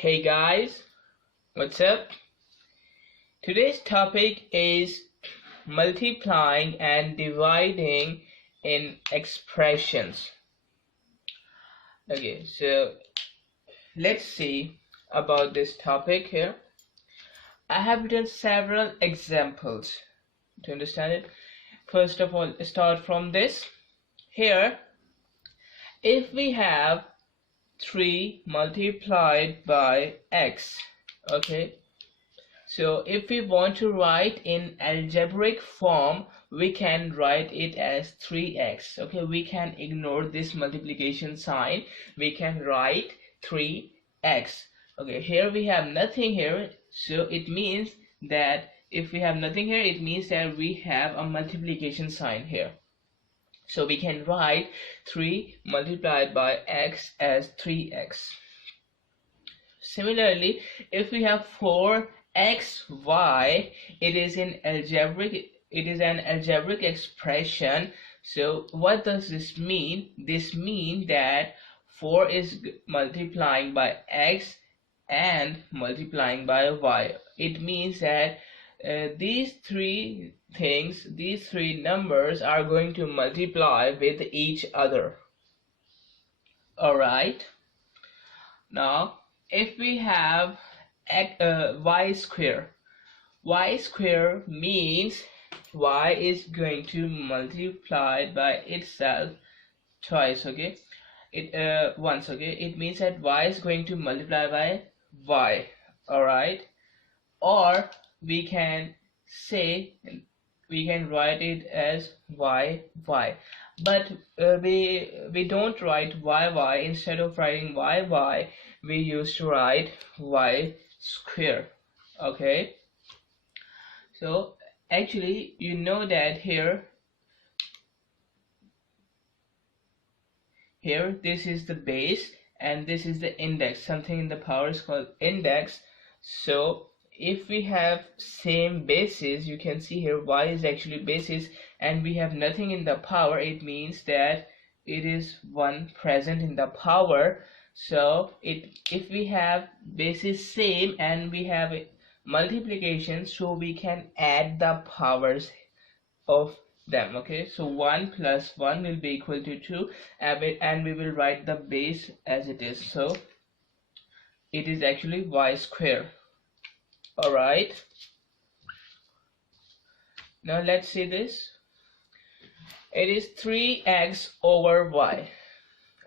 Hey guys, what's up? Today's topic is multiplying and dividing in expressions. Okay, so let's see about this topic here. I have written several examples to understand it. First of all, start from this. Here, if we have 3 multiplied by x, okay, so if we want to write in algebraic form, we can write it as 3x. Okay, we can ignore this multiplication sign. We can write 3x. Okay, here we have nothing here, so it means that if we have nothing here, it means that we have a multiplication sign here. So we can write 3 multiplied by x as 3x. Similarly, if we have 4xy, it is an algebraic expression. So what does this mean? This means that 4 is multiplying by x and multiplying by y. It means that these three numbers are going to multiply with each other. Alright, now if we have y square means y is going to multiply by itself twice. Okay, once. Okay, it means that y is going to multiply by y. All right, or we can write it as y, but we don't write y. Instead of writing y, we used to write y square. Okay, so actually you know that here this is the base and this is the index. Something in the power is called index. So if we have same basis, you can see here y is actually basis and we have nothing in the power. It means that it is 1 present in the power. So if we have basis same and we have multiplication, so we can add the powers of them. Okay, so 1 plus 1 will be equal to 2, and we will write the base as it is. So it is actually y square. All right, now let's see this. It is 3x over y.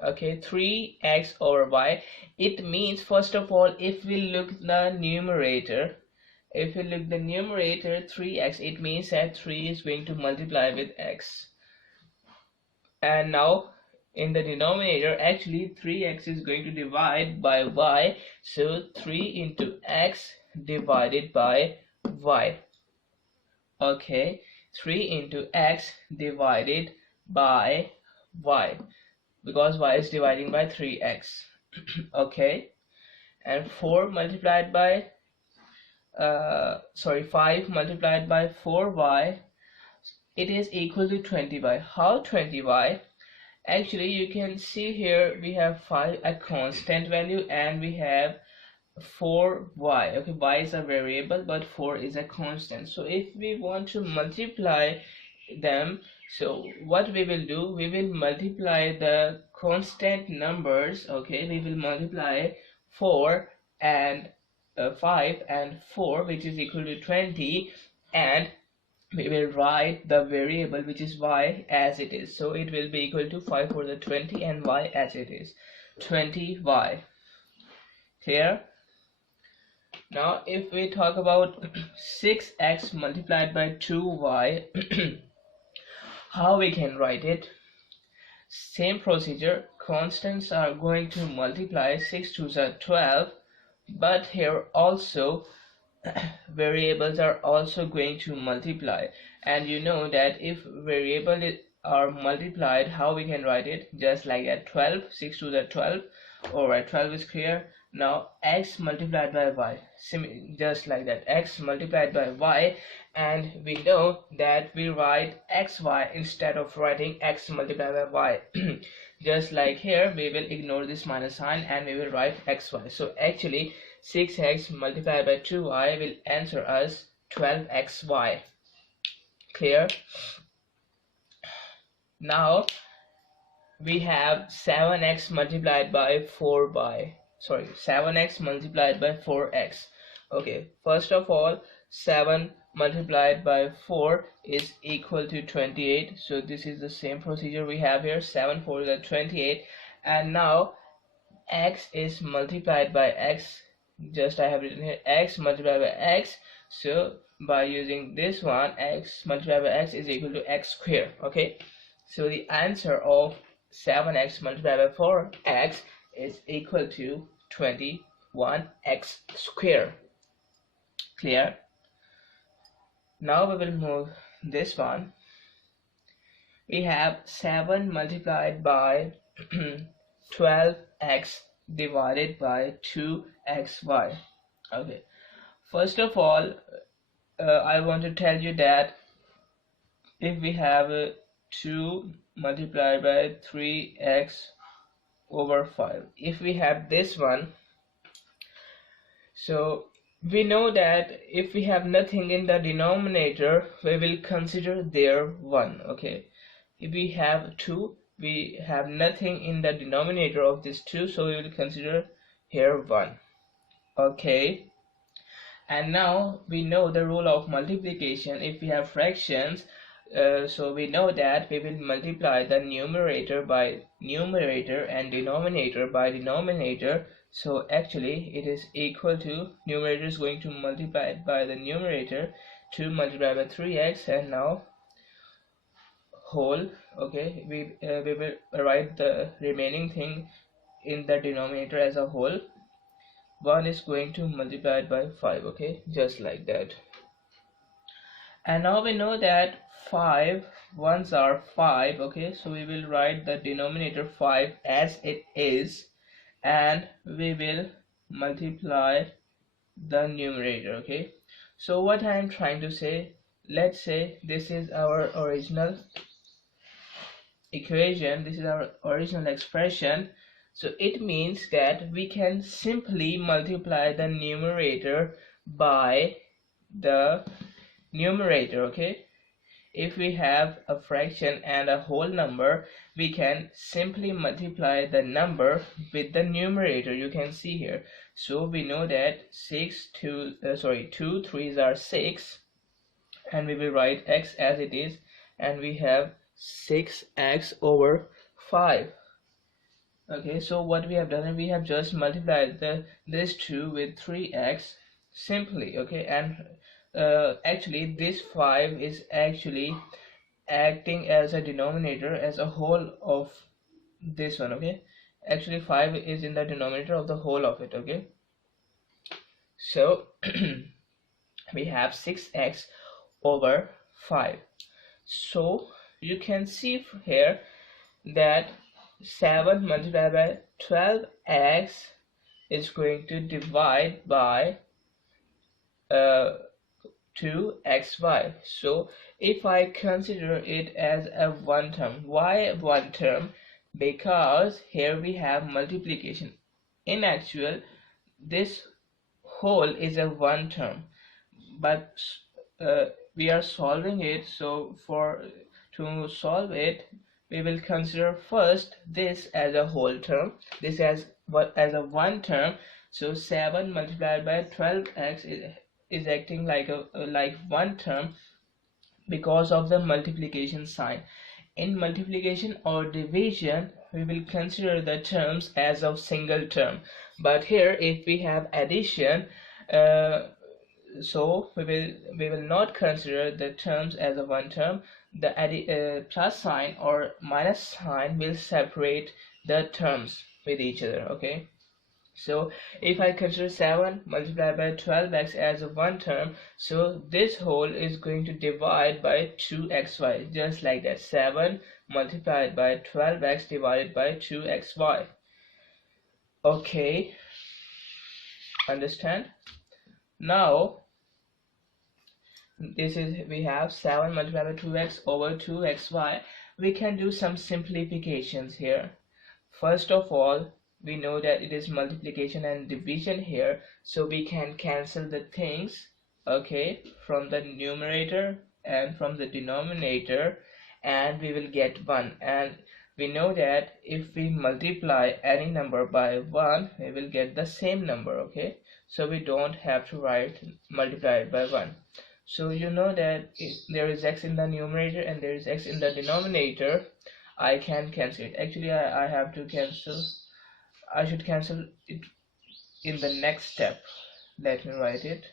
Okay, 3x over y. It means, first of all, if we look the numerator, 3x, it means that 3 is going to multiply with x. And now in the denominator, actually 3x is going to divide by y, so 3 into x divided by y. Okay, 3 into x divided by y, because y is dividing by 3x. Okay, and 5 multiplied by 4y, it is equal to 20y. How 20y? Actually, you can see here we have 5, a constant value, and we have 4y. Okay, y is a variable but 4 is a constant. So if we want to multiply them, so what we will do, we will multiply the constant numbers. Okay, we will multiply 4 and 5 and 4, which is equal to 20, and we will write the variable, which is y, as it is. So it will be equal to 5 for the 20 and y as it is, 20y. Clear? Now if we talk about 6x multiplied by 2y, how we can write it? Same procedure. Constants are going to multiply. 6 2s are 12, but here also variables are also going to multiply. And you know that if variables are multiplied, how we can write it? Just like that, 12, 6 2s are 12. Alright, 12 is clear. Now x multiplied by y, just like that, x multiplied by y, and we know that we write xy instead of writing x multiplied by y. Just like here, we will ignore this minus sign and we will write xy. So actually 6x multiplied by 2y will answer us 12xy. Clear? Now we have 7x multiplied by 7x multiplied by 4x. Okay, first of all, 7 multiplied by 4 is equal to 28. So this is the same procedure we have here. 7 4 is 28, and now x is multiplied by x. Just I have written here x multiplied by x. So by using this one, x multiplied by x is equal to x square. Okay, so the answer of 7x multiplied by 4x is equal to 21x square. Clear? Now we will move this one. We have 7 multiplied by 12x divided by 2xy. Okay, first of all, I want to tell you that if we have 2 multiplied by 3x over 5, if we have this one, so we know that if we have nothing in the denominator, we will consider there 1. Okay, if we have 2, we have nothing in the denominator of this 2, so we will consider here 1. Okay, and now we know the rule of multiplication. If we have fractions, so we know that we will multiply the numerator by numerator and denominator by denominator. So actually it is equal to, numerator is going to multiply by the numerator, 2 multiplied by 3x, and now whole. Okay, we will write the remaining thing in the denominator as a whole. 1 is going to multiply by 5. Okay, just like that. And now we know that 5 ones are 5. Okay, so we will write the denominator 5 as it is, and we will multiply the numerator. Okay, so what I am trying to say, let's say this is our original equation, this is our original expression. So it means that we can simply multiply the numerator by the numerator. Okay, if we have a fraction and a whole number, we can simply multiply the number with the numerator. You can see here. So we know that 2 3s are 6, and we will write x as it is, and we have 6x over 5. Okay, so what we have done, we have just multiplied this 2 with 3x simply. Okay, and actually this 5 is actually acting as a denominator, as a whole of this one. Okay, actually 5 is in the denominator of the whole of it. Okay, so we have 6x over 5. So you can see here that 7 multiplied by 12x is going to divide by 2xy. So if I consider it as a one term, why one term? Because here we have multiplication. In actual, this whole is a one term, but we are solving it. So to solve it, we will consider first this as a whole term, this as a one term. So 7 multiplied by 12x is acting like one term because of the multiplication sign. In multiplication or division, we will consider the terms as of single term, but here if we have addition, so we will not consider the terms as a one term. The plus sign or minus sign will separate the terms with each other. Okay, so if I consider 7 multiplied by 12x as a one term, so this whole is going to divide by 2xy, just like that. 7 multiplied by 12x divided by 2xy. Okay, Understand? Now this is, we have 7 multiplied by 2x over 2xy. We can do some simplifications here. First of all, we know that it is multiplication and division here, so we can cancel the things, okay, from the numerator and from the denominator, and we will get 1. And we know that if we multiply any number by 1, we will get the same number, okay, so we don't have to write multiplied by 1. So you know that if there is x in the numerator and there is x in the denominator, I can cancel it. Actually, I have to cancel. I should cancel it in the next step. Let me write it.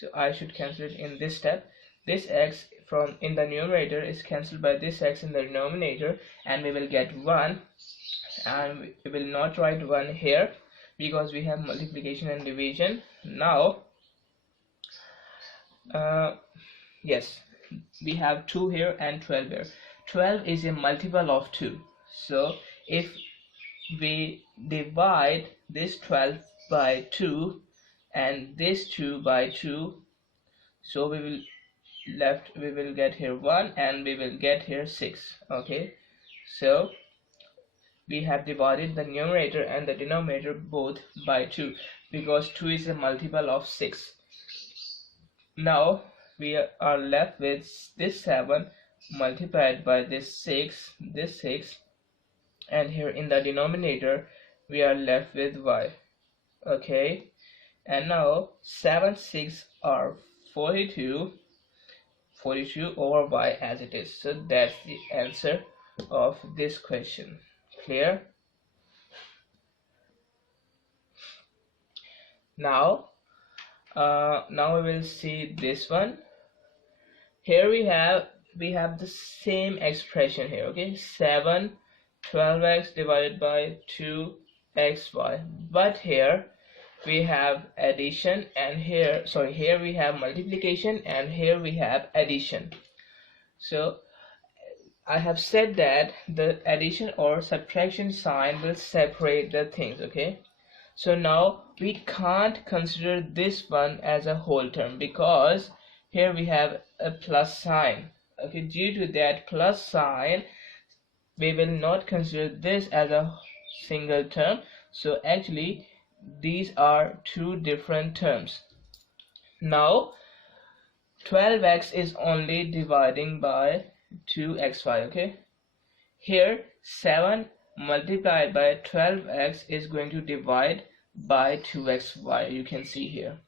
So I should cancel it in this step. This x from in the numerator is cancelled by this x in the denominator, and we will get 1. And we will not write 1 here because we have multiplication and division. Now, yes, we have 2 here and 12 here. 12 is a multiple of 2. So if we divide this 12 by 2 and this 2 by 2, so we will get here 1 and we will get here 6. Okay, so we have divided the numerator and the denominator both by 2 because 2 is a multiple of 6. Now we are left with this 7 multiplied by this 6, and here in the denominator we are left with y. Okay, and now 7 6 are 42 over y as it is. So that's the answer of this question. Clear? Now we will see this one. Here we have the same expression here. Okay, 7 12x divided by 2xy, but here we have addition, and here we have multiplication, and here we have addition. So I have said that the addition or subtraction sign will separate the things. Okay, so now we can't consider this one as a whole term because here we have a plus sign. Okay, due to that plus sign, we will not consider this as a single term. So actually these are two different terms. Now 12x is only dividing by 2xy. Okay, here 7 multiplied by 12x is going to divide by 2xy, you can see here.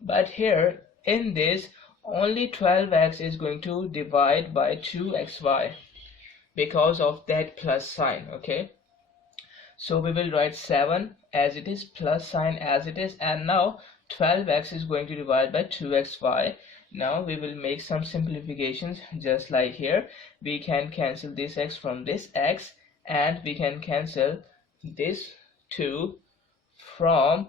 But here in this, only 12x is going to divide by 2xy because of that plus sign. Okay, so we will write 7 as it is, plus sign as it is, and now 12x is going to divide by 2xy. Now we will make some simplifications, just like here. We can cancel this x from this x, and we can cancel this 2 from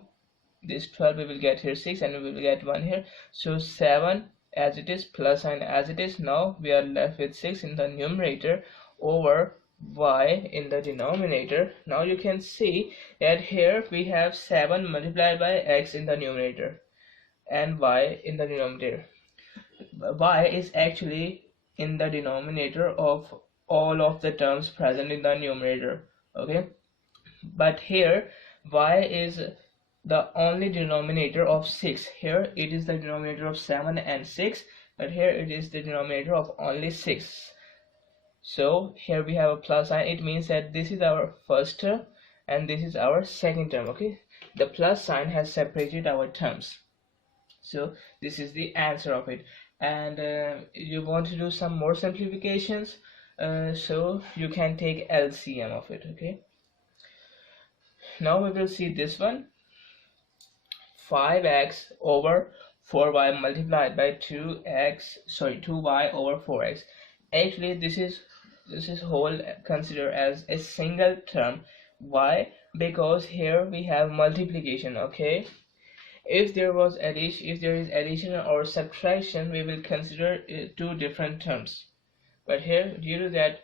this 12. We will get here 6 and we will get 1 here. So 7 as it is, plus sign as it is. Now we are left with 6 in the numerator over y in the denominator. Now you can see that here we have 7 multiplied by x in the numerator and y in the denominator. Y is actually in the denominator of all of the terms present in the numerator. Okay, but here y is the only denominator of 6. Here it is the denominator of 7 and 6, but here it is the denominator of only 6. So here we have a plus sign. It means that this is our first term and this is our second term. Okay, the plus sign has separated our terms. So this is the answer of it. And you want to do some more simplifications, so you can take LCM of it. Okay, now we will see this one. 5x over 4y multiplied by 2y over 4x. Actually this is whole considered as a single term. Why? Because here we have multiplication. Okay, if there is addition or subtraction, we will consider two different terms. But here, due to that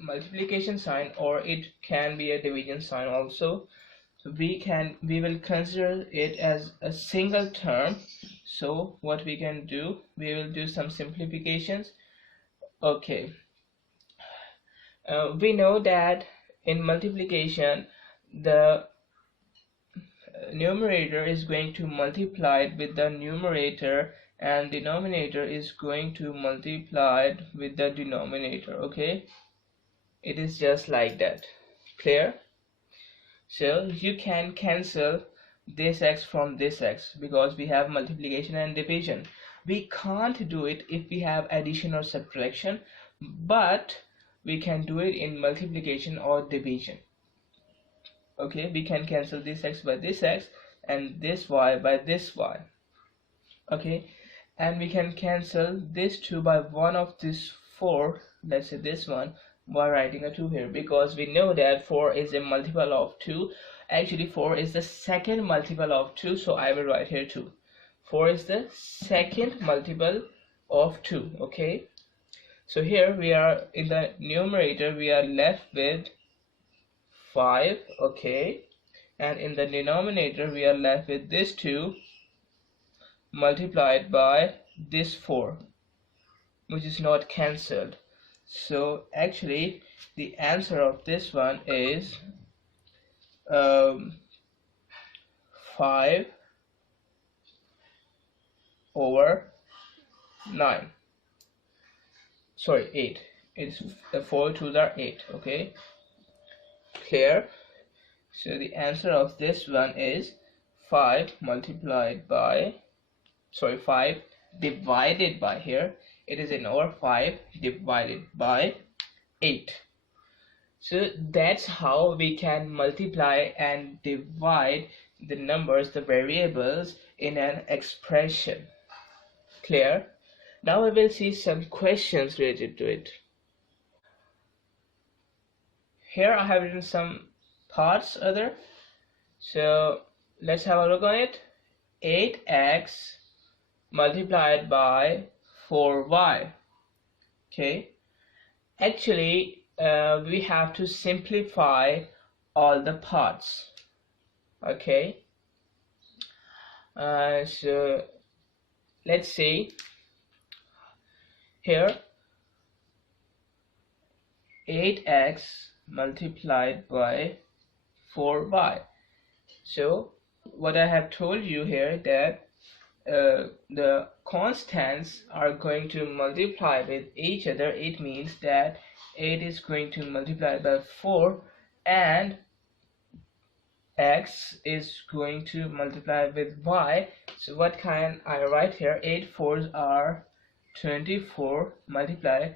multiplication sign, or it can be a division sign also, we will consider it as a single term. So what we can do, we will do some simplifications. Okay, we know that in multiplication the numerator is going to multiply it with the numerator and denominator is going to multiply it with the denominator. Okay, it is just like that. Clear? So you can cancel this x from this x because we have multiplication and division. We can't do it if we have addition or subtraction, but we can do it in multiplication or division. Okay, we can cancel this x by this x and this y by this y. Okay, and we can cancel this 2 by one of this 4, let's say this one, by writing a 2 here, because we know that 4 is a multiple of 2. Actually 4 is the second multiple of 2, so I will write here 2. 4 is the second multiple of 2. Okay, so here we are in the numerator, we are left with 5. Okay, and in the denominator we are left with this 2 multiplied by this 4, which is not cancelled. So actually the answer of this one is 5 over 9. Sorry, 8. It's 4 2s are 8. Okay, clear? So the answer of this one is 5 multiplied by, sorry, 5 divided by, here it is in over 5 divided by 8. So that's how we can multiply and divide the numbers, the variables, in an expression. Clear? Now we will see some questions related to it. Here I have written some parts other, so let's have a look on it. 8x multiplied by 4y. Okay, actually we have to simplify all the parts. Okay, so let's see here, 8x multiplied by 4y. So what I have told you here, that the constants are going to multiply with each other. It means that 8 is going to multiply by 4 and x is going to multiply with y. So what can I write here? 8 4s are 24 multiply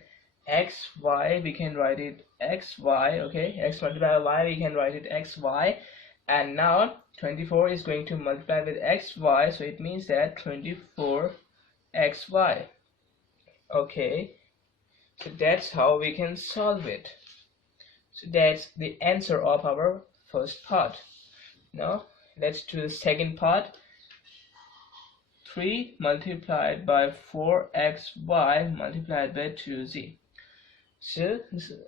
xy, we can write it xy. Okay, x multiplied by y, we can write it xy. And now 24 is going to multiply with xy, so it means that 24 xy. Okay, so that's how we can solve it. So that's the answer of our first part. Now let's do the second part. 3 multiplied by 4xy multiplied by 2z. So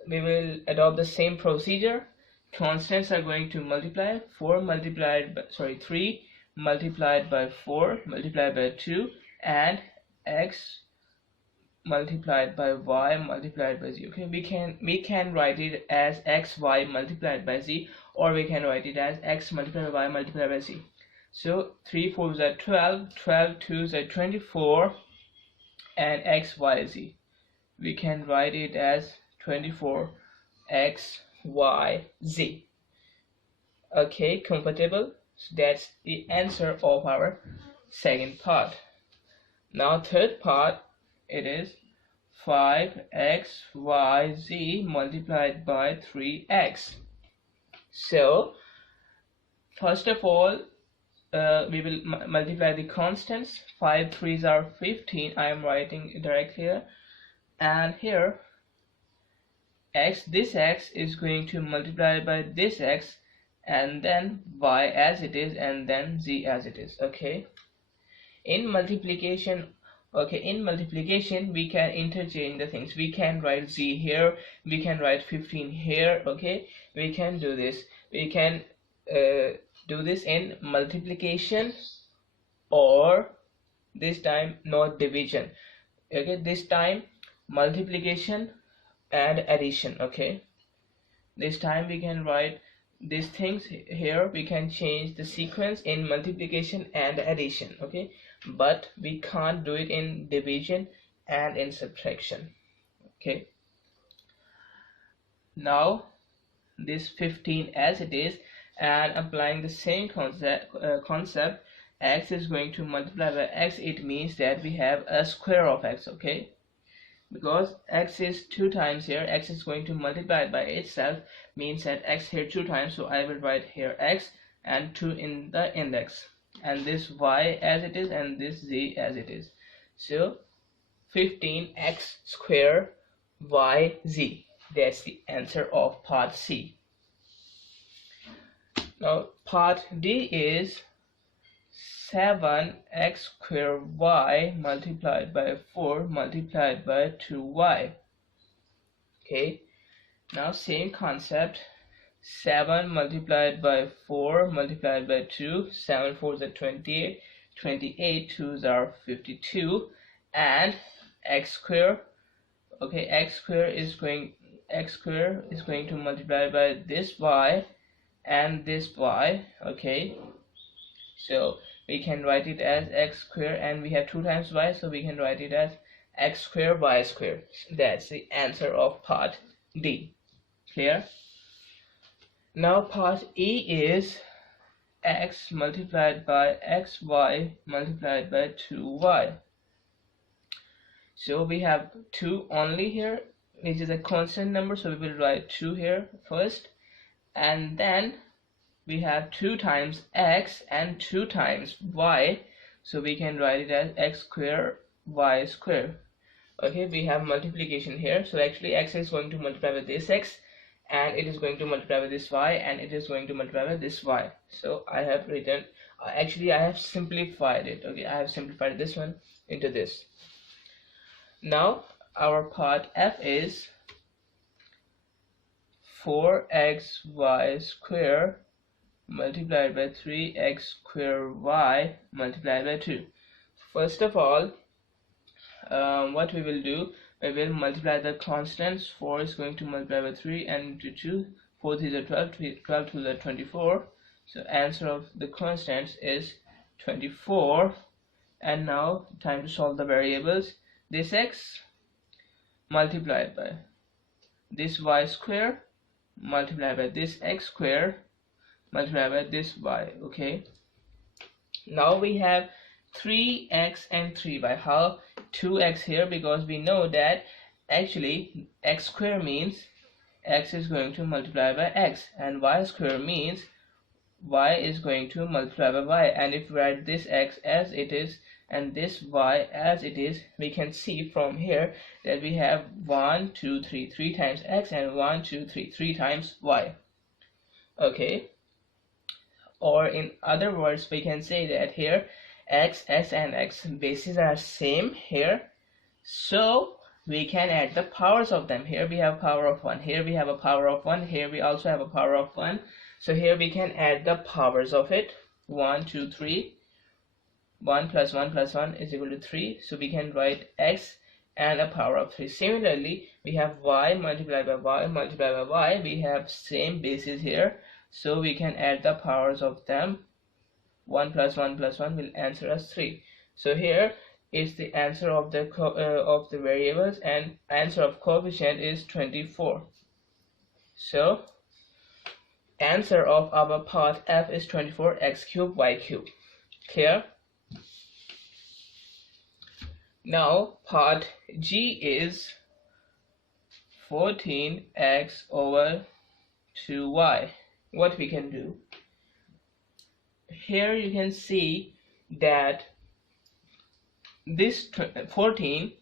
we will adopt the same procedure. Constants are going to multiply. 3 multiplied by 4 multiplied by 2, and x multiplied by y multiplied by z. Okay, we can write it as xy multiplied by z, or we can write it as x multiplied by y multiplied by z. So 3 4s are 12, 12 2s are 24, and x y z. We can write it as 24 x y z. Okay, compatible? So that's the answer of our second part. Now third part, it is 5xyz multiplied by 3x. So first of all, we will multiply the constants. 5 3s are 15. I am writing directly here, and here this x is going to multiply by this x, and then y as it is, and then z as it is. Okay, in multiplication we can interchange the things. We can write z here, we can write 15 here. Okay, we can do this. We can do this in multiplication, or this time not division. Okay, this time multiplication and addition. Okay, this time we can write these things here. We can change the sequence in multiplication and addition. Okay, but we can't do it in division and in subtraction. Okay, now this 15 as it is, and applying the same concept, x is going to multiply by x. It means that we have a square of x. Okay, because x is 2 times here, x is going to multiply by itself, means that x here 2 times, so I will write here x and 2 in the index, and this y as it is, and this z as it is. So 15x square yz, that's the answer of part C. Now part D is 7x square y multiplied by 4 multiplied by 2y. Okay, now same concept, 7 multiplied by 4 multiplied by 2, 7 4s are 28, 28 2s are 52, and x square. Okay, x square is going to multiply by this y and this y. Okay, so we can write it as x square, and we have 2 times y, so we can write it as x square y square. That's the answer of part D. Clear? Now part E is x multiplied by xy multiplied by 2y. So we have 2 only here, which is a constant number, so we will write 2 here first, and then we have 2 times x and 2 times y, so we can write it as x square y square. Okay, we have multiplication here, so actually x is going to multiply with this x, and it is going to multiply with this y, and it is going to multiply with this y. So I have written, actually I have simplified it. Okay, I have simplified this one into this. Now our part F is 4xy square multiplied by 3x square y multiplied by 2. First of all, what we will do, we will multiply the constants. 4 is going to multiply by 3 and into 2, 4 3 is 12, 12 2 is 24. So answer of the constants is 24. And now time to solve the variables. This x multiplied by this y square multiplied by this x square multiplied by this y. Okay, now we have 3x and 3y. How 2x here? Because we know that actually x square means x is going to multiply by x, and y square means y is going to multiply by y. And if we write this x as it is and this y as it is, we can see from here that we have 1 2 3 3 times x and 1 2 3 3 times y. Okay, or in other words, we can say that here x and x bases are same here, so we can add the powers of them. Here we have power of 1, here we have a power of 1, here we also have a power of 1, so here we can add the powers of it. 1 2 3, 1 plus 1 plus 1 is equal to 3, so we can write x and a power of 3. Similarly, we have y multiplied by y multiplied by y, we have same bases here, so we can add the powers of them. 1 plus 1 plus 1 will answer us 3. So here is the answer of the variables, and answer of coefficient is 24. So answer of our part F is 24 x cube y cube. Clear? Now part G is 14x over 2y. What we can do? Here you can see that this 14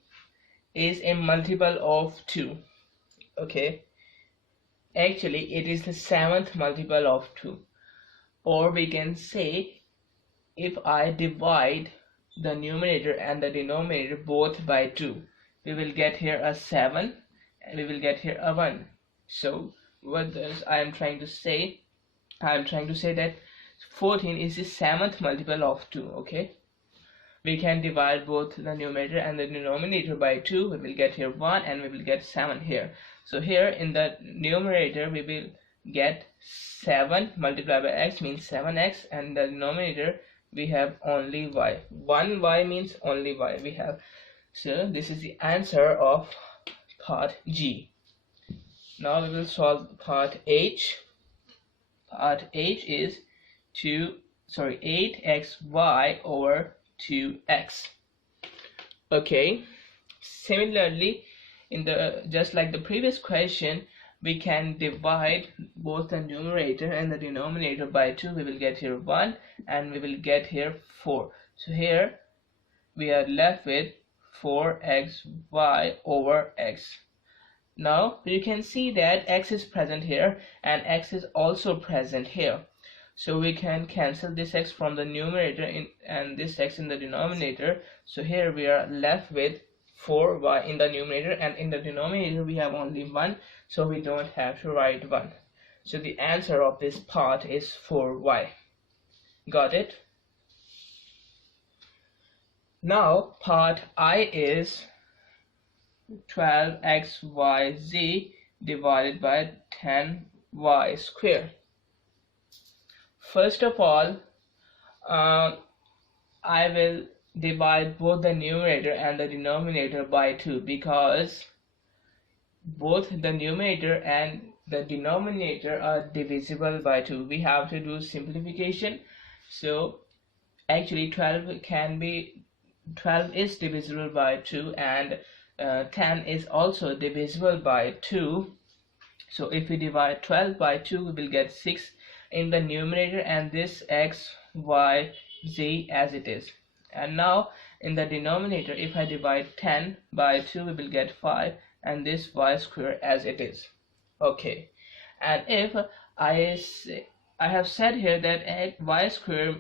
is a multiple of 2. Okay, actually it is the 7th multiple of 2. Or we can say, if I divide the numerator and the denominator both by 2, we will get here a 7 and we will get here a 1. So what does I am trying to say? I am trying to say that 14 is the 7th multiple of 2. Okay, we can divide both the numerator and the denominator by 2. We will get here 1 and we will get 7 here. So here in the numerator we will get 7 multiplied by x means 7x, and the denominator we have only y. 1y means only y we have. So this is the answer of part G. Now we will solve part H. Part H is 8xy over 2x. Okay, similarly, in the just like the previous question, we can divide both the numerator and the denominator by 2. We will get here 1 and we will get here 4. So here we are left with 4xy over x. Now you can see that x is present here and x is also present here. So we can cancel this x from the numerator and this x in the denominator. So here we are left with 4y in the numerator, and in the denominator we have only 1, so we don't have to write 1. So the answer of this part is 4y. Got it? Now part I is 12xyz divided by 10y square. First of all, I will divide both the numerator and the denominator by 2, because both the numerator and the denominator are divisible by 2. We have to do simplification. So actually 12 is divisible by 2, and 10 is also divisible by 2. So if we divide 12 by 2, we will get 6 in the numerator and this x, y, z as it is. And now in the denominator, if I divide 10 by 2, we will get 5 and this y square as it is. Okay, and if I have said here that y square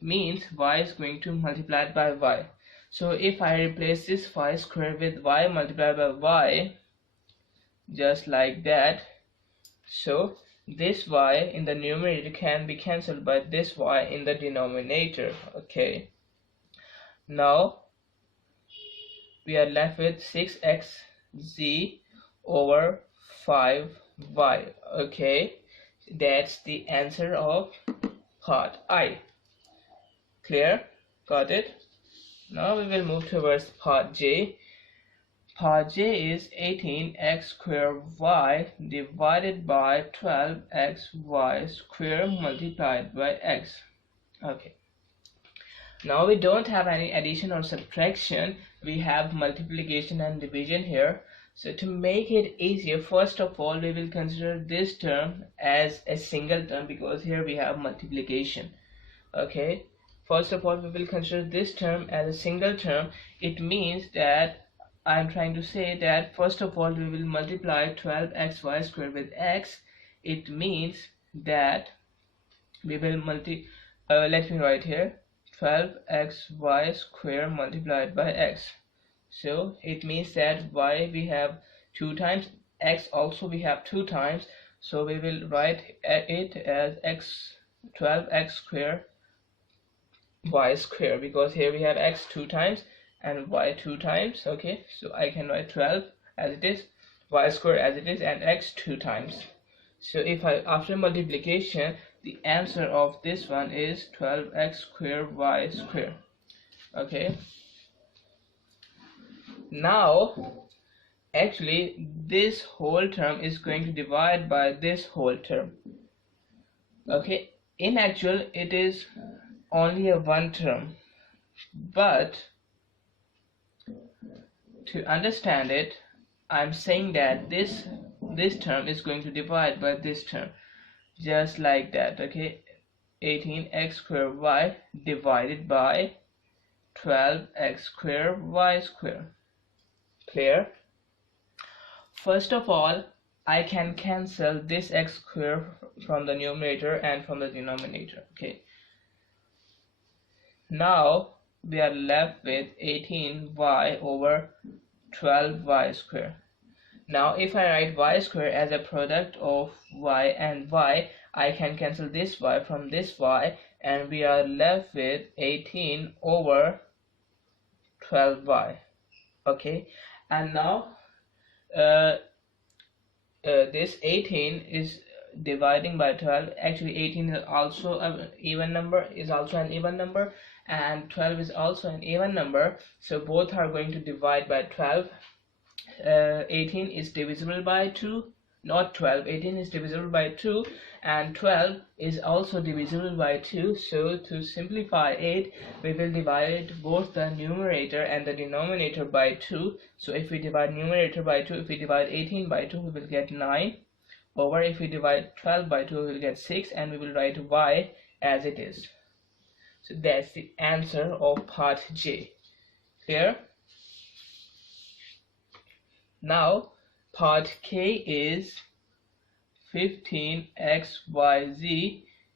means y is going to multiply by y. So if I replace this y square with y multiplied by y, just like that, so this y in the numerator can be cancelled by this y in the denominator. Okay, now we are left with 6xz over 5y. Okay, that's the answer of part I. Clear? Got it? Now we will move towards part J. Part J is 18x square y divided by 12xy square multiplied by x. Okay. Now we don't have any addition or subtraction. We have multiplication and division here. So to make it easier, first of all we will consider this term as a single term, because here we have multiplication. Okay. First of all we will consider this term as a single term. It means that I am trying to say that first of all we will multiply 12xy square with x. It means that we will let me write here 12xy square multiplied by x. So it means that y we have 2 times, x also we have 2 times, so we will write it as 12x square y square, because here we have x 2 times and y 2 times. Okay, so I can write 12 as it is, y square as it is, and x 2 times. So if I after multiplication, the answer of this one is 12x square y square. Okay, now actually this whole term is going to divide by this whole term. Okay, in actual it is only a one term, but to understand it, I'm saying that this term is going to divide by this term, just like that. Okay, 18x square y divided by 12x square y square. Clear? First of all, I can cancel this x square from the numerator and from the denominator. Okay, now we are left with 18y over 12y square. Now if I write y square as a product of y and y, I can cancel this y from this y, and we are left with 18 over 12y. Okay, and now uh, this 18 is dividing by 12. Actually 18 is also an even number, and 12 is also an even number, so both are going to divide by 12. 18 is divisible by 2, not 12. 18 is divisible by 2, and 12 is also divisible by 2. So to simplify it, we will divide both the numerator and the denominator by 2. So if we divide numerator by 2, if we divide 18 by 2, we will get 9 over, if we divide 12 by 2, we will get 6, and we will write y as it is. So that's the answer of part J. Clear? Now part K is 15xyz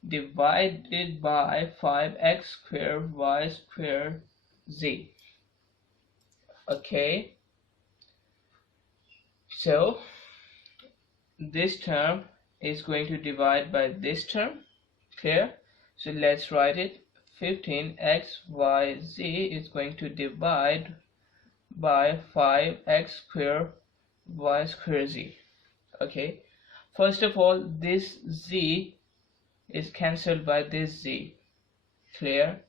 divided by 5x squared y squared z. Okay, so this term is going to divide by this term. Clear? So let's write it. 15xyz is going to divide by 5x squared y squared z. Okay, first of all, this z is cancelled by this z. Clear?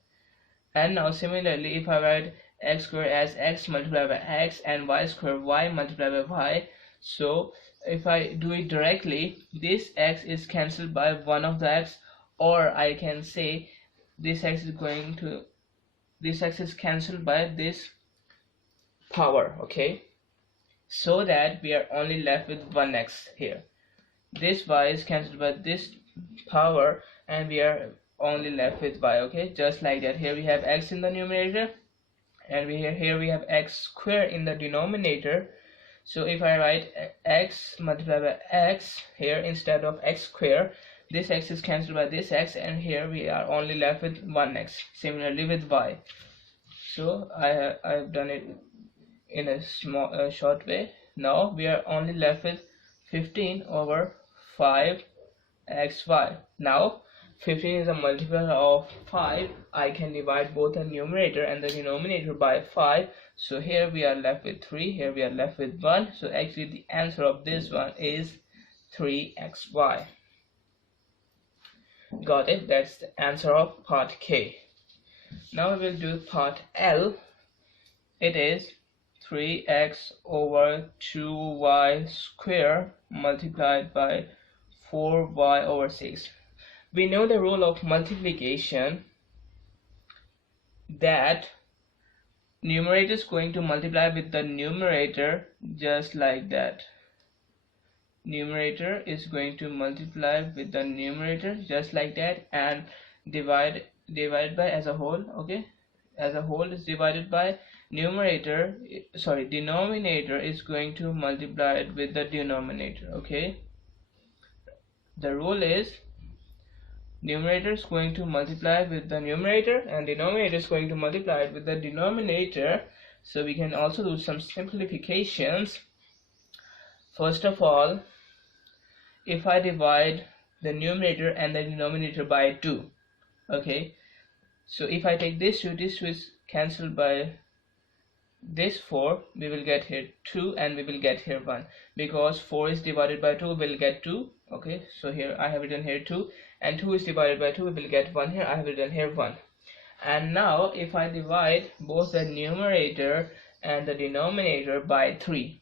And now similarly, if I write x squared as x multiplied by x and y squared y multiplied by y, so if I do it directly, this x is cancelled by one of the x, or I can say this x is cancelled by this power. Okay, so that we are only left with one x here. This y is cancelled by this power, and we are only left with y. Okay, just like that. Here we have x in the numerator, and here we have x squared in the denominator. So if I write x multiplied by x here instead of x squared, this x is cancelled by this x, and here we are only left with one x. Similarly with y. So I have done it in a short way. Now we are only left with 15 over 5xy. Now 15 is a multiple of 5. I can divide both the numerator and the denominator by 5. So here we are left with 3, here we are left with 1. So actually the answer of this one is 3xy. Got it? That's the answer of part K. Now we will do part L. It is 3x over 2y square multiplied by 4y over 6. We know the rule of multiplication, that numerator is going to multiply with the numerator just like that. Numerator is going to multiply with the numerator just like that, and divide by as a whole. Okay, as a whole is divided by denominator is going to multiply with the denominator. Okay, the rule is numerator is going to multiply with the numerator, and denominator is going to multiply with the denominator. So we can also do some simplifications. First of all, if I divide the numerator and the denominator by 2, okay, so if I take this 2 is cancelled by this 4, we will get here 2, and we will get here 1, because 4 is divided by 2, we will get 2. Okay, so here I have written here 2, and 2 is divided by 2, we will get 1 here, I have written here 1. And now if I divide both the numerator and the denominator by 3,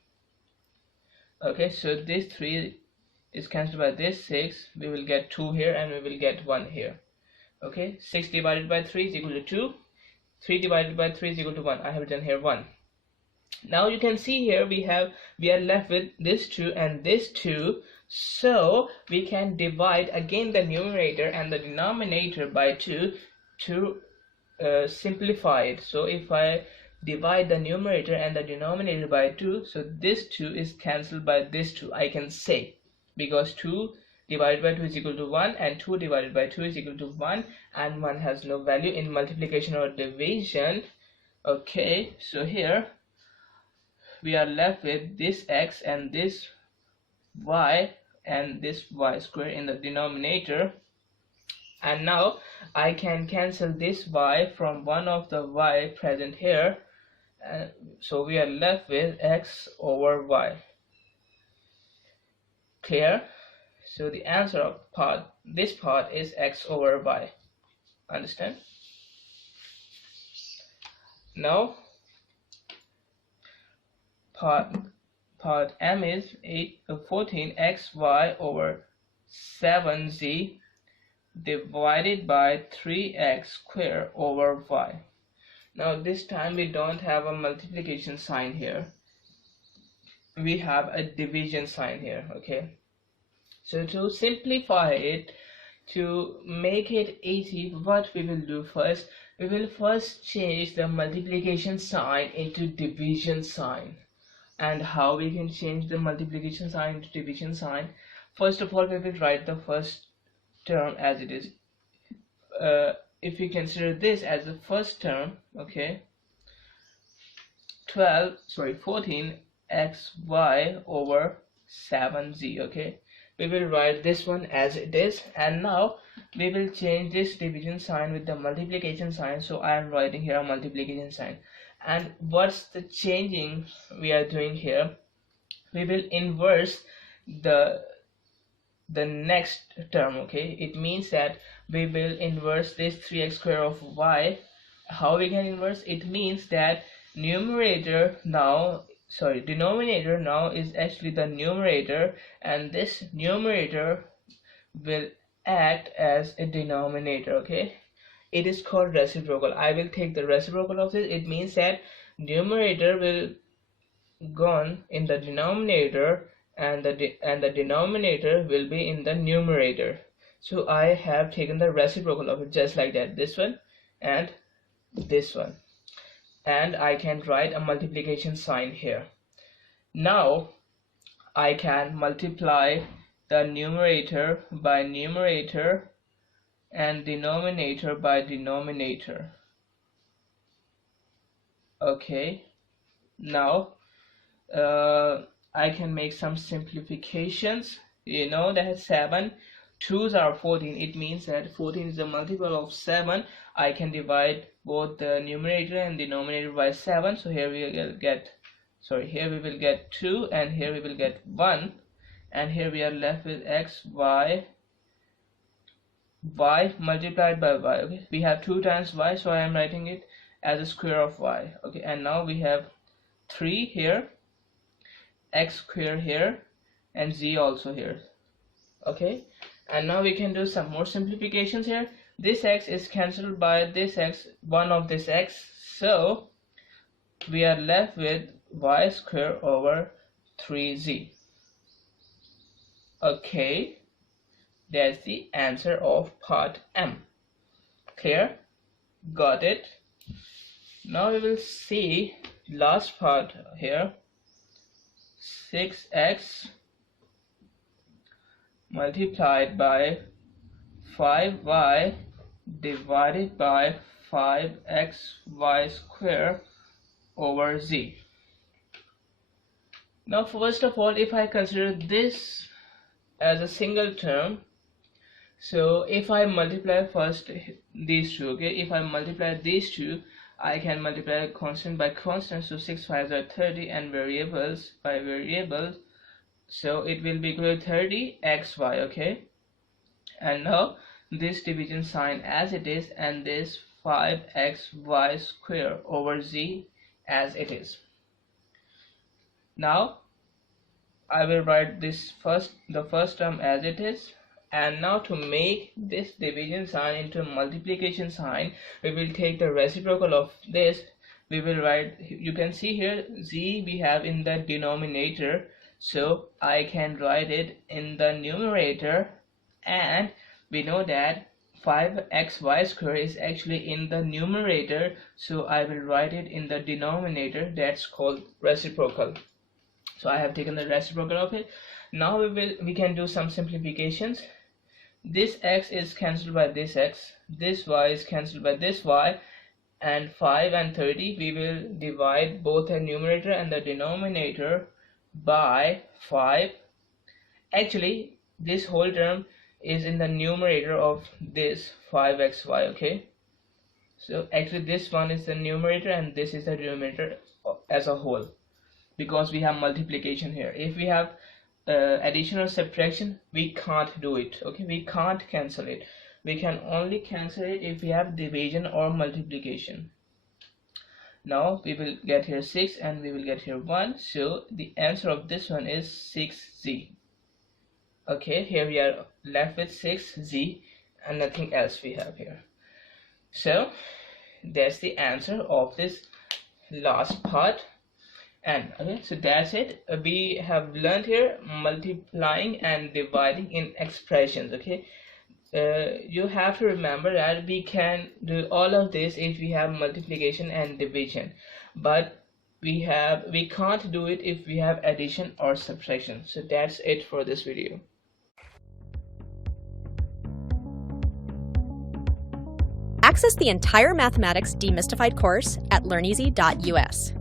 okay, so this 3 is cancelled by this 6, we will get 2 here, and we will get 1 here. Okay, 6 divided by 3 is equal to 2, 3 divided by 3 is equal to 1, I have written here 1. Now you can see here we are left with this 2 and this 2, so we can divide again the numerator and the denominator by 2 to simplify it. So if I divide the numerator and the denominator by 2, so this 2 is cancelled by this 2, I can say, because 2 divided by 2 is equal to 1, and 2 divided by 2 is equal to 1, and 1 has no value in multiplication or division. Okay, so here we are left with this x and this y, and this y square in the denominator. And now I can cancel this y from one of the y present here, and so we are left with x over y. Clear? So the answer of this part is x over y. Understand? Now part M is 14xy over 7z divided by 3x squared over y. Now this time we don't have a multiplication sign here, we have a division sign here. Okay, so to simplify it, to make it easy, what we will do first, we will first change the multiplication sign into division sign. And how we can change the multiplication sign into division sign? First of all, we will write the first term as it is. If we consider this as the first term, okay, 14xy over 7z, okay, we will write this one as it is. And now we will change this division sign with the multiplication sign, so I am writing here a multiplication sign. And what's the changing we are doing here? We will inverse the next term. Okay, it means that we will inverse this 3x squared of y. How we can inverse? It means that denominator now is actually the numerator, and this numerator will act as a denominator. Okay, it is called reciprocal. I will take the reciprocal of this. It means that numerator will gone in the denominator, and the denominator will be in the numerator. So I have taken the reciprocal of it, just like that, this one and this one, and I can write a multiplication sign here. Now I can multiply the numerator by numerator and denominator by denominator. Okay, now I can make some simplifications. You know that 7 2's are 14. It means that 14 is a multiple of 7. I can divide both the numerator and denominator by 7. So here we will get, here we will get 2, and here we will get 1, and here we are left with x y multiplied by y. Okay, we have 2 times y, so I am writing it as a square of y. Okay, and now we have 3 here, x square here, and z also here. Okay, and now we can do some more simplifications here. This x is cancelled by this x, one of this x, so we are left with y square over 3z. Okay, that's the answer of part M. Clear? Got it? Now we will see last part here. 6x multiplied by 5y divided by 5xy square over z. Now first of all, if I consider this as a single term, so if I multiply first these two, okay, if I multiply these two, I can multiply constant by constant, so 6 5s are 30, and variables by variables, so it will be equal to 30 xy. Okay, and now this division sign as it is, and this 5xy square over z as it is. Now I will write the first term as it is, and now to make this division sign into multiplication sign, we will take the reciprocal of this. We will write, you can see here z we have in the denominator, so I can write it in the numerator, and we know that 5xy square is actually in the numerator, so I will write it in the denominator. That's called reciprocal. So I have taken the reciprocal of it. Now we can do some simplifications. This x is cancelled by this x, this y is cancelled by this y, and 5 and 30 we will divide both the numerator and the denominator by 5. Actually this whole term is in the numerator of this 5xy. Okay, so actually this one is the numerator and this is the denominator as a whole, because we have multiplication here. If we have addition or subtraction, we can't do it. Okay, we can't cancel it. We can only cancel it if we have division or multiplication. Now we will get here 6 and we will get here 1, so the answer of this one is 6z. Okay, here we are left with 6z and nothing else we have here. So that's the answer of this last part. And okay, so that's it. We have learned here multiplying and dividing in expressions. Okay, you have to remember that we can do all of this if we have multiplication and division, but we can't do it if we have addition or subtraction. So that's it for this video. Access the entire Mathematics Demystified course at learneasy.us.